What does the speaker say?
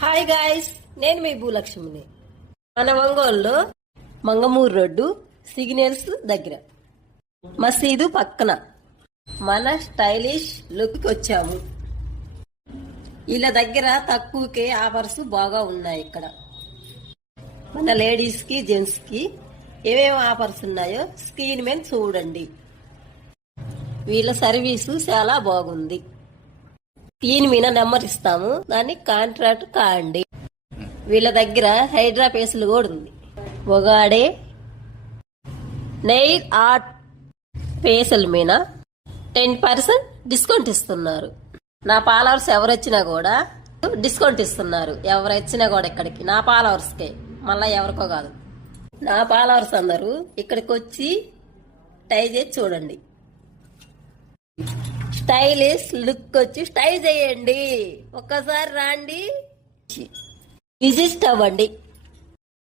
Hi guys, నేను మీ భూలక్ష్మిని. మన ఒంగోలులో మంగమూరు రోడ్డు సిగ్నల్స్ దగ్గర మసీదు పక్కన మన స్టైలిష్ లుక్ వచ్చాము. వీళ్ళ దగ్గర తక్కువకే ఆఫర్స్ బాగా ఉన్నాయి. ఇక్కడ మన లేడీస్ కి జెంట్స్ కి ఏమేమి ఆఫర్స్ ఉన్నాయో స్క్రీన్ మీద చూడండి. వీళ్ళ సర్వీసు చాలా బాగుంది. స్క్రీన్ మీద నెంబర్ ఇస్తాము, దాన్ని కాంట్రాక్ట్ కాండి. వీళ్ళ దగ్గర హైడ్రా ఫేసులు కూడా ఉంది. ఒగాడే నెయిల్ ఆర్ట్ ఫేసుల మీద 10% డిస్కౌంట్ ఇస్తున్నారు. నా ఫాలోవర్స్ ఎవరొచ్చినా కూడా డిస్కౌంట్ ఇస్తున్నారు. ఎవరొచ్చినా కూడా ఇక్కడికి నా ఫాలోవర్స్కే, మళ్ళా ఎవరికో కాదు. నా ఫాలోవర్స్ అందరూ ఇక్కడికి వచ్చి ట్రై చేసి చూడండి. స్టైలిష్ లుక్ వచ్చి స్టైల్ చేయండి. ఒక్కసారి రాండి, విజిట్ అవ్వండి.